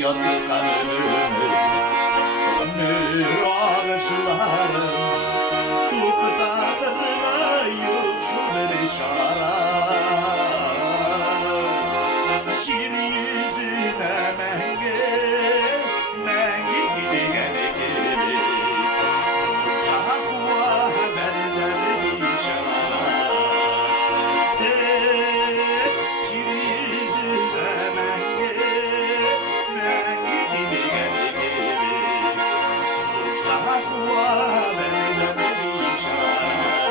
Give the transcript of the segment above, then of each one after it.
yatıkanım ömür ağaçların tuğdadırına yutuşur işaret şir yüzüne mengi gidi gibi sakwa benden işaret şir yüzüne mengi gidi sakwa benden işaret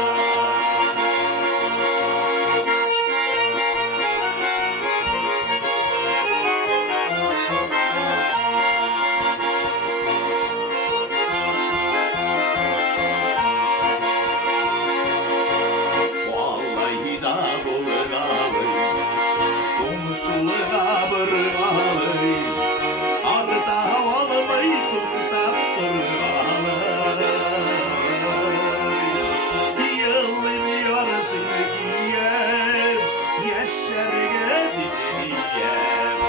vallahi da bulgalı komşulara bırgalı arda havalı tutar bırgalı yılın yarısını giyer yeşerge bitiriyem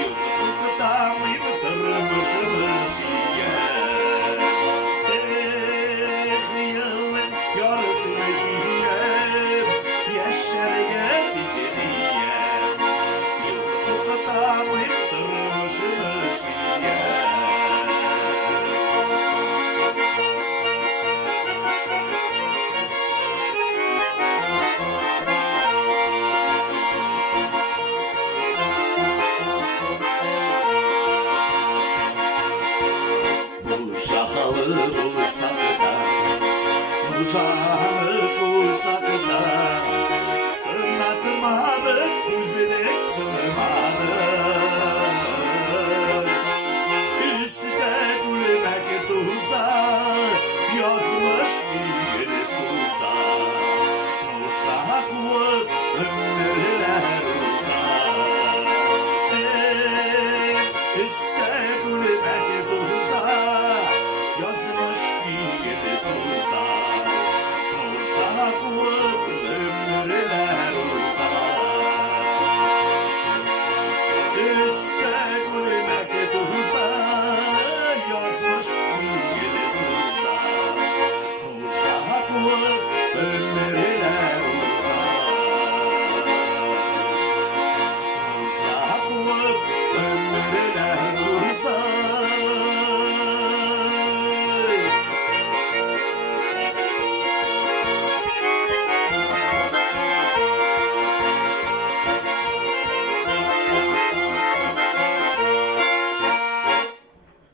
yıldıktan bitirmişimiz yer yılın yarısını giyer yeşerge bitiriyem yıldıktan bitirmişimiz yer Uşağı bulsak da, uşağı bulsak da